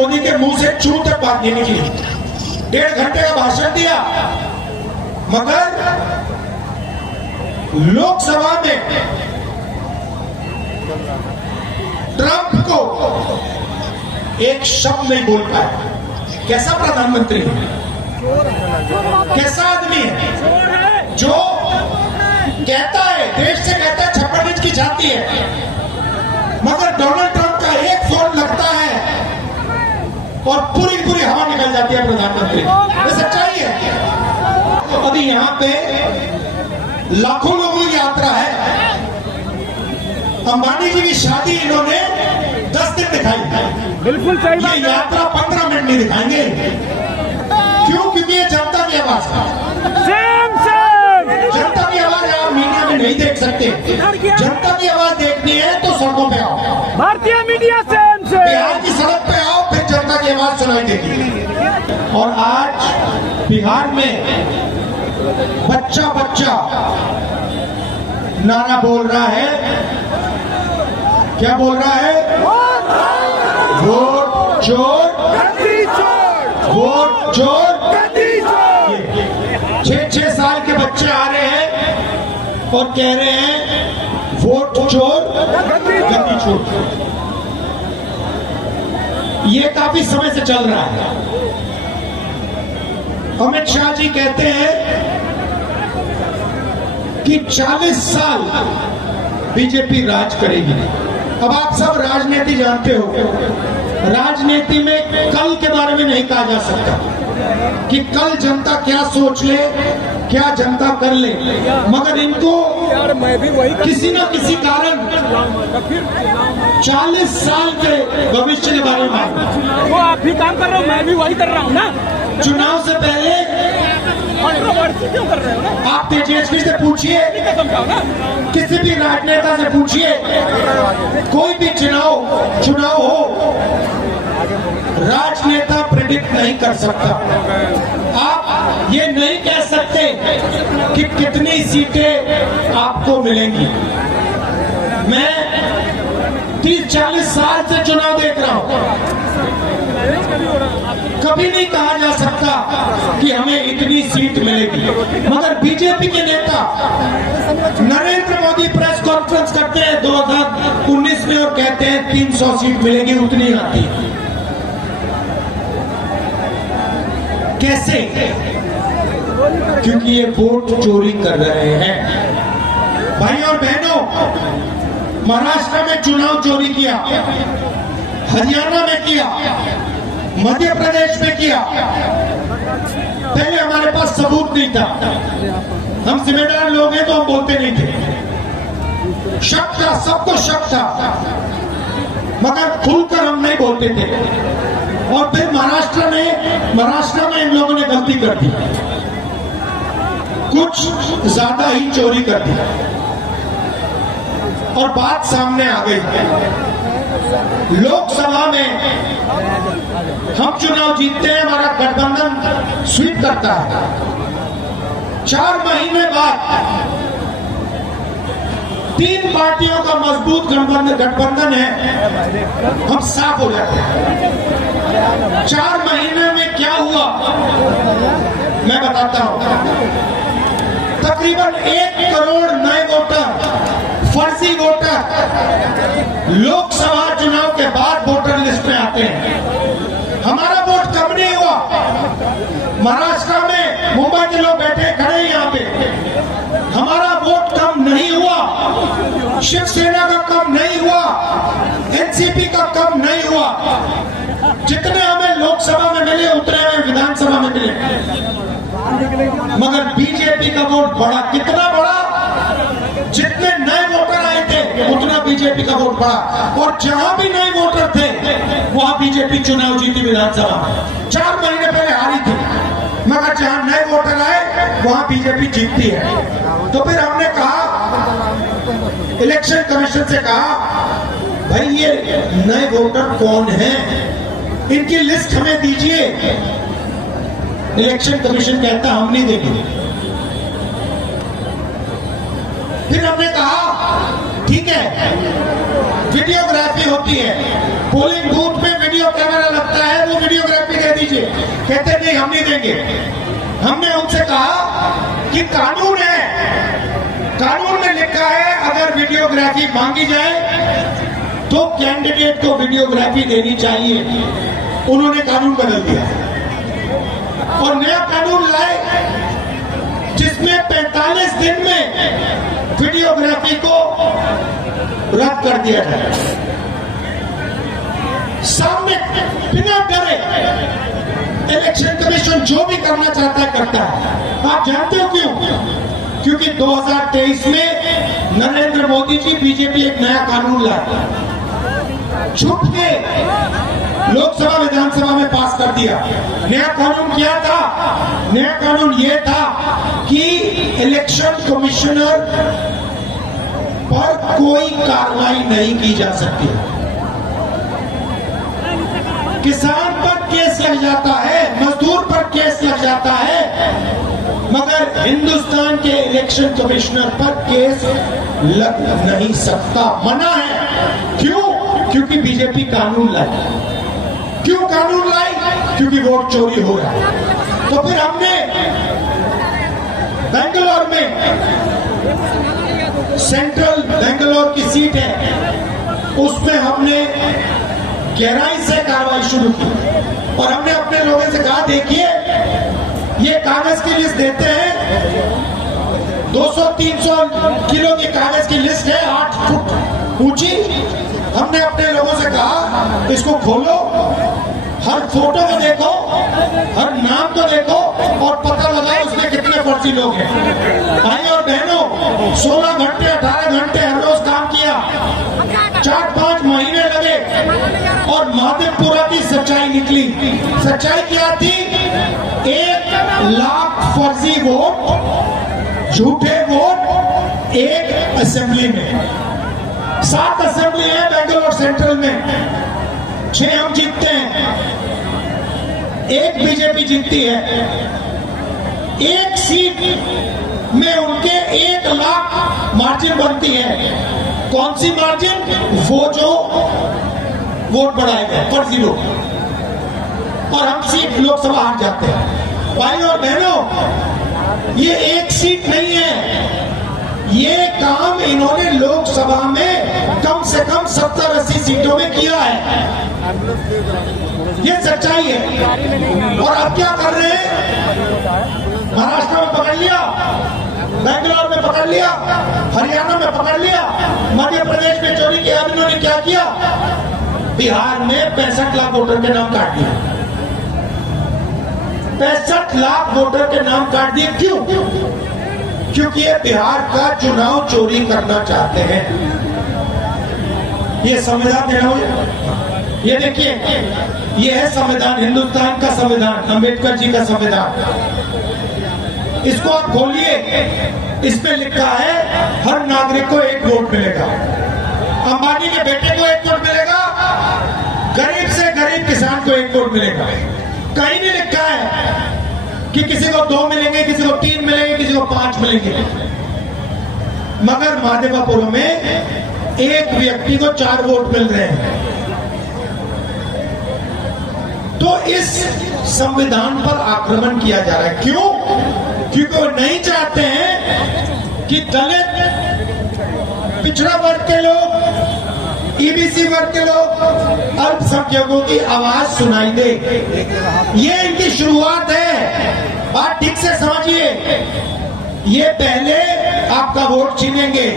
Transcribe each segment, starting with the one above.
मोदी के मुंह से चू तक बात नहीं निकली। 1.5 घंटे का भाषण दिया, मगर लोकसभा में ट्रंप को एक शब्द नहीं बोल पाया। कैसा प्रधानमंत्री है, कैसा आदमी है जो कहता है, देश से कहता है छप्पड़ इंच की छाती है, मगर डोनाल्ड ट्रंप का एक फोन लगता है और पूरी पूरी हवा निकल जाती है प्रधानमंत्री। ये सच्चाई है। अभी यहाँ पे लाखों लोगों की यात्रा है। अंबानी जी की शादी इन्होंने 10 दिन दिखाई, बिल्कुल सही बात ये है। यात्रा 15 मिनट नहीं दिखाएंगे। क्यों? क्योंकि ये जनता की आवाज है। सेम जनता की आवाज आप मीडिया में नहीं देख सकते। जनता की आवाज देखनी है तो सड़कों पे आओ, भारतीय मीडिया सेम से बिहार की सड़क पे आओ, फिर जनता की आवाज सुनाई देगी। और आज बिहार में बच्चा बच्चा नारा बोल रहा है। क्या बोल रहा है? वोट चोर, वोट चोर। 6-6 साल के बच्चे आ रहे हैं और कह रहे हैं वोट चोर, गद्दी चोर। ये काफी समय से चल रहा है। अमित शाह जी कहते हैं कि 40 साल बीजेपी राज करेगी। अब आप सब राजनीति जानते हो, राजनीति में कल के बारे में नहीं कहा जा सकता कि कल जनता क्या सोच ले, क्या जनता कर ले, मगर इनको किसी न किसी कारण 40 साल के भविष्य के बारे में, वो आप भी काम कर रहे हो, मैं भी वही कर रहा हूँ ना। चुनाव से पहले क्यों कर रहे हो ना? आप तेजस्वी से पूछिए, किसी भी राजनेता से पूछिए, कोई भी चुनाव हो, राजनेता प्रेडिक्ट नहीं कर सकता। आप ये नहीं कह सकते कि कितनी सीटें आपको मिलेंगी। मैं 30-40 साल से चुनाव देख रहा हूं, कभी नहीं कहा जा सकता कि हमें इतनी सीट मिलेगी। मगर बीजेपी के नेता नरेंद्र मोदी प्रेस कॉन्फ्रेंस करते हैं 2019 में और कहते हैं 300 सीट मिलेगी, उतनी आती है। कैसे? क्योंकि ये वोट चोरी कर रहे हैं। भाई और बहनों, महाराष्ट्र में चुनाव चोरी किया, हरियाणा में किया, मध्य प्रदेश में किया। पहले हमारे पास सबूत नहीं था, हम जिम्मेदार लोग हैं तो हम बोलते नहीं थे। शक था, सबको शक था, मगर खुलकर हम नहीं बोलते थे। और फिर महाराष्ट्र में इन लोगों ने गलती कर दी, कुछ ज्यादा ही चोरी कर दी और बात सामने आ गई। लोकसभा में हम चुनाव जीतते हैं, हमारा गठबंधन स्वीप करता है। 4 महीने बाद 3 पार्टियों का मजबूत गठबंधन है, हम साफ हो जाते हैं। 4 महीने में क्या हुआ मैं बताता हूं। तकरीबन 1 करोड़ नए वोटर, फर्जी वोटर लोकसभा चुनाव के बाद वोटर लिस्ट में आते हैं। हमारा वोट कम नहीं हुआ। महाराष्ट्र में मुंबई के लोग बैठे खड़े हैं यहाँ पे, हमारा वोट कम नहीं हुआ, शिवसेना का कम नहीं हुआ, एनसीपी का कम नहीं हुआ। जितने हमें लोकसभा में मिले उतने हमें विधानसभा में मिले, मगर बीजेपी का वोट बढ़ा। कितना बढ़ा? जितने नए वोटर आए थे उतना बीजेपी का वोट बढ़ा। और जहां भी नए वोटर थे वहां बीजेपी चुनाव जीती विधानसभा में। 4 महीने पहले हारी थी, मगर जहां नए वोटर आए वहां बीजेपी जीतती है। तो फिर हमने कहा, इलेक्शन कमीशन से कहा, भाई ये नए वोटर कौन हैं, इनकी लिस्ट हमें दीजिए। इलेक्शन कमीशन कहता हम नहीं देंगे। फिर हमने कहा ठीक है, वीडियोग्राफी होती है, पोलिंग बूथ में वीडियो कैमरा लगता है, वो वीडियोग्राफी दे दीजिए। कहते नहीं, हम नहीं देंगे। हमने उनसे कहा कि कानून है, कानून में लिखा है अगर वीडियोग्राफी मांगी जाए तो कैंडिडेट को वीडियोग्राफी देनी चाहिए। उन्होंने कानून बदल दिया और नया कानून लाए जिसमें 45 दिन में वीडियोग्राफी को रद्द कर दिया जाए। सामने बिना डरे इलेक्शन कमीशन जो भी करना चाहता है करता है। आप जानते हो क्यों? क्योंकि 2023 में नरेंद्र मोदी जी बीजेपी एक नया कानून लाए, छुप के लोकसभा विधानसभा में पास कर दिया। नया कानून क्या था? नया कानून ये था कि इलेक्शन कमिश्नर पर कोई कार्रवाई नहीं की जा सकती। किसान पर केस लग जाता है, मजदूर पर केस लग जाता है, मगर हिंदुस्तान के इलेक्शन कमिश्नर पर केस लग नहीं सकता, मना है। क्यों? क्योंकि बीजेपी कानून लाई। क्यों कानून लाई? क्योंकि वोट चोरी हो रहा है। तो फिर हमने बेंगलोर में, सेंट्रल बेंगलोर की सीट है, उसमें हमने गहराई से कार्रवाई शुरू की और हमने अपने लोगों से कहा, देखिए ये कागज की लिस्ट देते हैं, 200-300 किलो की कागज की लिस्ट है, 8 फुट ऊंची। हमने अपने लोगों से कहा इसको खोलो, हर फोटो को देखो, हर नाम को देखो और पता लगाओ उसमें कितने फर्जी लोग हैं। भाई और बहनों, 16 घंटे 18 घंटे हर रोज काम किया, 4-5 महीने लगे और माधेपुरा की सच्चाई निकली। सच्चाई क्या थी? 1 लाख फर्जी वोट, झूठे वोट एक असेंबली में। 7 असेंबली है बेंगलोर सेंट्रल में, 6 हम जीतते हैं, 1 बीजेपी जीतती है। 1 सीट में उनके 1 लाख मार्जिन बनती है। कौन सी मार्जिन? वो जो वोट बढ़ाएगा फर्जी लोग, और हम सीट लोकसभा हार जाते हैं। भाई और बहनों, ये 1 सीट नहीं है, ये काम इन्होंने लोकसभा में कम से कम 70-80 सीटों में किया है। ये सच्चाई है। और अब क्या कर रहे हैं? महाराष्ट्र में पकड़ लिया, बेंगलोर में पकड़ लिया, हरियाणा में पकड़ लिया, मध्य प्रदेश में चोरी किया। इन्होंने क्या किया? बिहार में 65 लाख वोटर के नाम काट दिए। 65 लाख वोटर के नाम काट दिए। क्यों? क्योंकि ये बिहार का चुनाव चोरी करना चाहते हैं। ये संविधान देना हो, ये देखिए, ये है संविधान, हिंदुस्तान का संविधान, अंबेडकर जी का संविधान। इसको आप खोलिए, इसमें लिखा है हर नागरिक को 1 वोट मिलेगा, अंबानी के बेटे को 1 वोट मिलेगा, गरीब से गरीब किसान को 1 वोट मिलेगा। कहीं नहीं लिखा है कि किसी को 2 मिलेंगे, किसी को 3 मिलेंगे, किसी को 5 मिलेंगे। मगर माधेपुर में एक व्यक्ति को 4 वोट मिल रहे हैं। तो इस संविधान पर आक्रमण किया जा रहा है। क्यों? क्योंकि वो नहीं चाहते हैं कि दलित, पिछड़ा वर्ग के लोग, ईबीसी वर्ग के लोग, अल्पसंख्यकों की आवाज सुनाई दे। ये इनकी शुरुआत है। बात ठीक से समझिए। ये पहले आपका वोट छीनेंगे,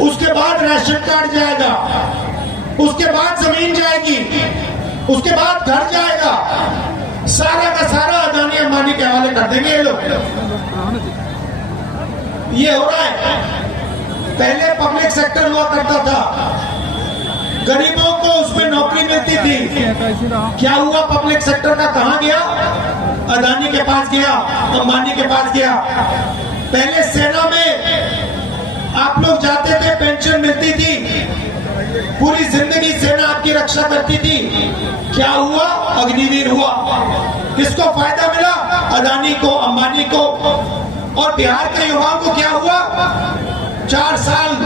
उसके बाद राशन कार्ड जाएगा, उसके बाद जमीन जाएगी, उसके बाद घर जाएगा, सारा का सारा अदानी अंबानी के हवाले कर देंगे ये लोग। ये हो रहा है। पहले पब्लिक सेक्टर हुआ करता था, गरीबों को उसमें नौकरी मिलती थी। क्या हुआ? पब्लिक सेक्टर का कहां गया? अदानी के पास गया, अंबानी के पास गया। पहले सेना में आप लोग जाते थे, पेंशन मिलती थी, पूरी जिंदगी सेना आपकी रक्षा करती थी। क्या हुआ? अग्निवीर हुआ। किसको फायदा मिला? अदानी को, अंबानी को। और बिहार के युवाओं को क्या हुआ? 4 साल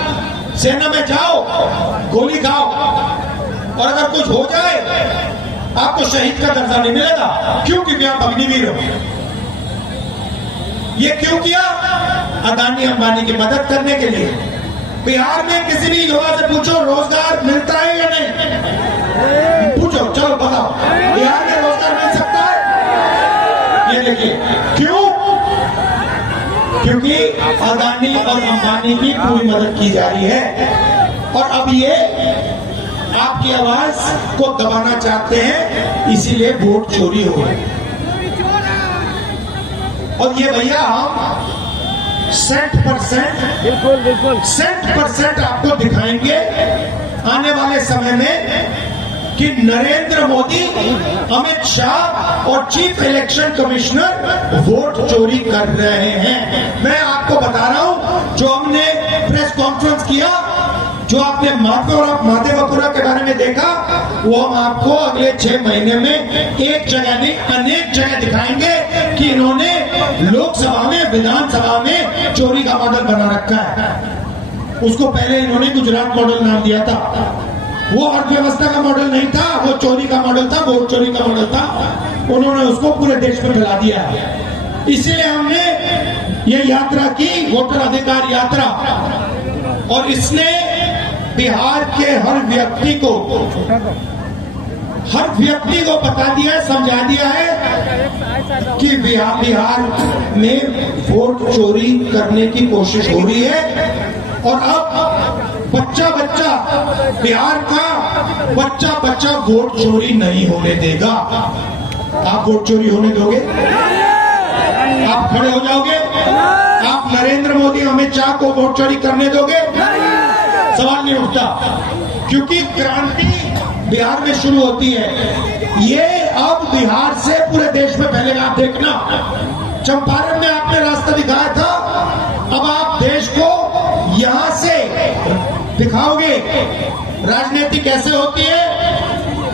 सेना में जाओ, गोली खाओ, और अगर कुछ हो जाए आपको शहीद का दर्जा नहीं मिलेगा। क्यों? क्योंकि आप अग्निवीर हो। ये क्यों किया? अदानी अंबानी की मदद करने के लिए। बिहार में किसी भी युवा से पूछो रोजगार मिलता है या नहीं, पूछो, चलो बताओ, बिहार में रोजगार मिल सकता है? ये देखिए, क्यों? क्योंकि अदानी और अंबानी की पूरी मदद की जा रही है। और अब ये आपकी आवाज को दबाना चाहते हैं, इसीलिए वोट चोरी हो रही है। और ये भैया हम 100% आपको दिखाएंगे आने वाले समय में कि नरेंद्र मोदी, अमित शाह और चीफ इलेक्शन कमिश्नर वोट चोरी कर रहे हैं। मैं आपको बता रहा हूं, जो हमने प्रेस कॉन्फ्रेंस किया, जो आपने माधेपुरा के बारे में देखा, वो हम आपको अगले 6 महीने में एक जगह नहीं अनेक जगह दिखाएंगे कि इन्होंने लोकसभा में, विधानसभा में चोरी का मॉडल बना रखा है। उसको पहले इन्होंने गुजरात मॉडल नाम दिया था। वो अर्थव्यवस्था का मॉडल नहीं था, वो चोरी का मॉडल था, वोट चोरी का मॉडल था। उन्होंने उसको पूरे देश में फैला दिया। इसीलिए हमने ये यात्रा की, वोटर अधिकार यात्रा, और इसने बिहार के हर व्यक्ति को बता दिया, समझा दिया है कि बिहार में वोट चोरी करने की कोशिश हो रही है। और अब बच्चा बिहार का बच्चा वोट चोरी नहीं होने देगा। आप वोट चोरी होने दोगे? आप खड़े हो जाओगे? आप नरेंद्र मोदी, अमित शाह को वोट चोरी करने दोगे? सवाल नहीं उठता, क्योंकि क्रांति बिहार में शुरू होती है। ये अब बिहार से पूरे देश में फैलेगा। आप देखना, चंपारण में आपने रास्ता दिखाया था, अब आप देश को यहां से दिखाओगे राजनीति कैसे होती है,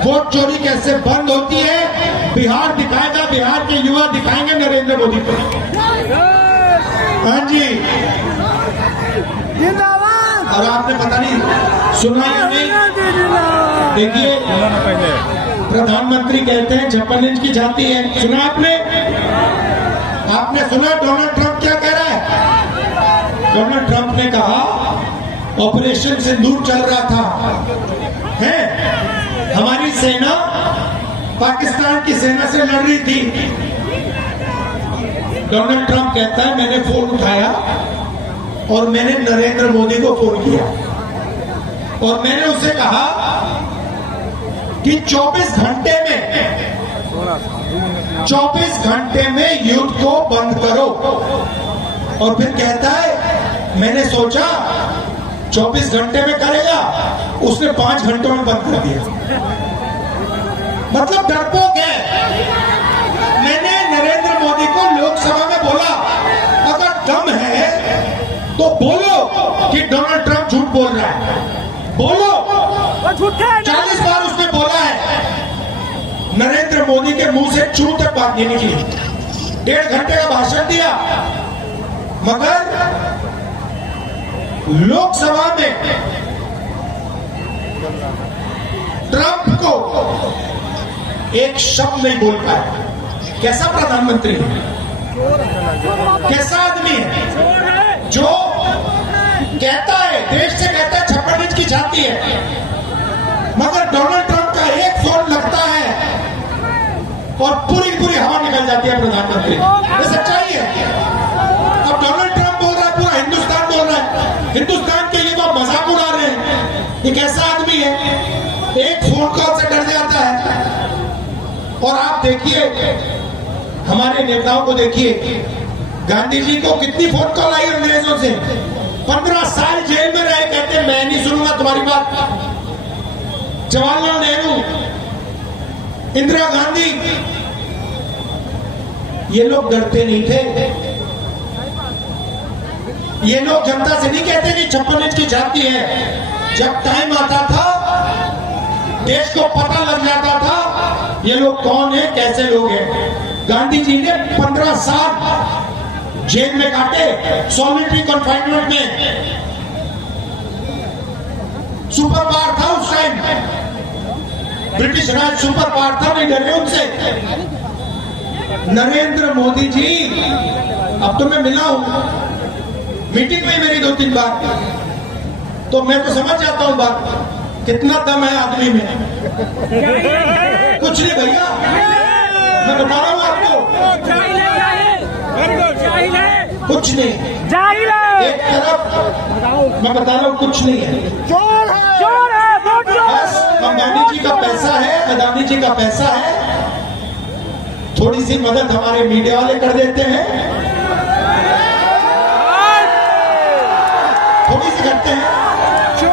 वोट चोरी कैसे बंद होती है। बिहार दिखाएगा, बिहार के युवा दिखाएंगे नरेंद्र मोदी को। हाँ जी, और आपने पता नहीं सुना या नहीं? देखिए, प्रधानमंत्री कहते हैं 56 इंच की छाती है। सुना आपने? आपने सुना डोनाल्ड ट्रंप क्या कह रहा है? डोनाल्ड ट्रंप ने कहा ऑपरेशन सिंदूर चल रहा था, है, हमारी सेना पाकिस्तान की सेना से लड़ रही थी। डोनाल्ड ट्रंप कहता है मैंने फोन उठाया और मैंने नरेंद्र मोदी को फोन किया और मैंने उसे कहा कि 24 घंटे में युद्ध को बंद करो। और फिर कहता है मैंने सोचा 24 घंटे में करेगा, उसने 5 घंटों में बंद कर दिया। मतलब डरपोक है। मैंने नरेंद्र मोदी को लोकसभा में बोला अगर दम है तो बोलो कि डोनाल्ड ट्रंप झूठ बोल रहा है, बोलो। 40 बार उसने बोला है, नरेंद्र मोदी के मुंह से चू तक बात नहीं निकली। 1.5 घंटे का भाषण दिया, मगर लोकसभा में ट्रंप को एक शब्द नहीं बोल पाया। कैसा प्रधानमंत्री है, कैसा आदमी है जो कहता है, देश से कहता है 56 इंच की छाती है, मगर डोनाल्ड ट्रंप का एक फोन लगता है और पूरी हवा निकल जाती है प्रधानमंत्री। ये सच्चाई है। अब डोनाल्ड ट्रंप बोल रहा है, पूरा हिंदुस्तान बोल रहा है, हिंदुस्तान के लिए वो मजाक उड़ा रहे हैं। ये कैसा आदमी है, एक फोन कॉल से डर जाता है। और आप देखिए हमारे नेताओं को, देखिए गांधी जी को कितनी फोन कॉल आई अंग्रेजों से। 15 साल जेल में रहे, कहते मैं नहीं सुनूंगा तुम्हारी बात। जवाहरलाल नेहरू, इंदिरा गांधी, ये लोग डरते नहीं थे। ये लोग जनता से नहीं कहते कि 56 इंच की छाती है। जब टाइम आता था, देश को पता लग जाता था ये लोग कौन है, कैसे लोग हैं। गांधी जी ने 15 साल जेल में काटे, सॉलिटरी कन्फाइनमेंट में। सुपर पावर था उस टाइम, ब्रिटिश राज सुपर पावर था, नहीं डरे उनसे। नरेंद्र मोदी जी, अब तो मैं मिला हूं, मीटिंग में मेरी 2-3 बार, तो मैं तो समझ जाता हूं बात, कितना दम है आदमी में। कुछ नहीं भैया, मैं बता रहा हूं आपको, कुछ नहीं। एक तरफ मैं बता रहा हूं कुछ नहीं है, बस अंबानी जी का पैसा है, अदानी जी का पैसा है, थोड़ी सी मदद हमारे मीडिया वाले कर देते हैं, थोड़ी सी करते हैं,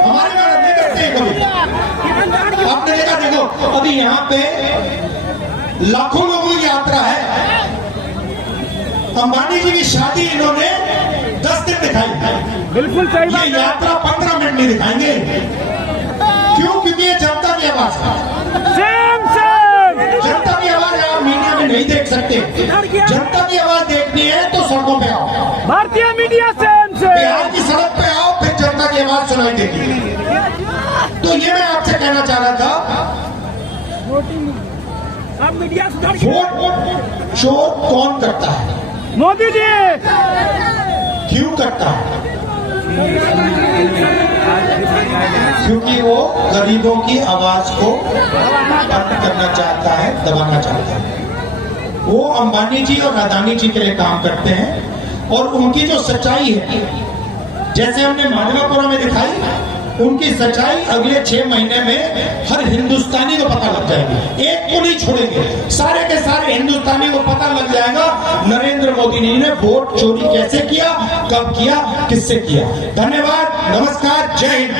हमारी मदद नहीं करते हैं कभी। आपने देखा, देखो अभी यहाँ पे लाखों लोगों की यात्रा है, अंबानी जी की शादी इन्होंने 10 दिन दिखाई, बिल्कुल सही ये यात्रा 15 मिनट नहीं दिखाएंगे। क्यों? क्योंकि ये जनता की आवाज है, जनता की आवाज आप मीडिया में नहीं देख सकते। जनता की आवाज देखनी है तो सड़कों पे आओ, भारतीय मीडिया सेम से बिहार की सड़क पे आओ, फिर जनता की आवाज सुनाई देगी। तो ये मैं आपसे कहना चाह रहा था, अब मीडिया सुधार वोट चोर कौन करता है? मोदी जी। क्यों करता है? क्योंकि वो गरीबों की आवाज को बंद करना चाहता है, दबाना चाहता है। वो अंबानी जी और अदानी जी के लिए काम करते हैं, और उनकी जो सच्चाई है, जैसे हमने माधवापुरा में दिखाई, उनकी सच्चाई अगले 6 महीने में हर हिंदुस्तानी को पता लग जाएगी, एक को नहीं छोड़ेंगे, सारे के सारे हिंदुस्तानी को पता लग जाएगा नरेंद्र मोदी जी ने वोट चोरी कैसे किया, कब किया, किससे किया। धन्यवाद, नमस्कार, जय हिंद।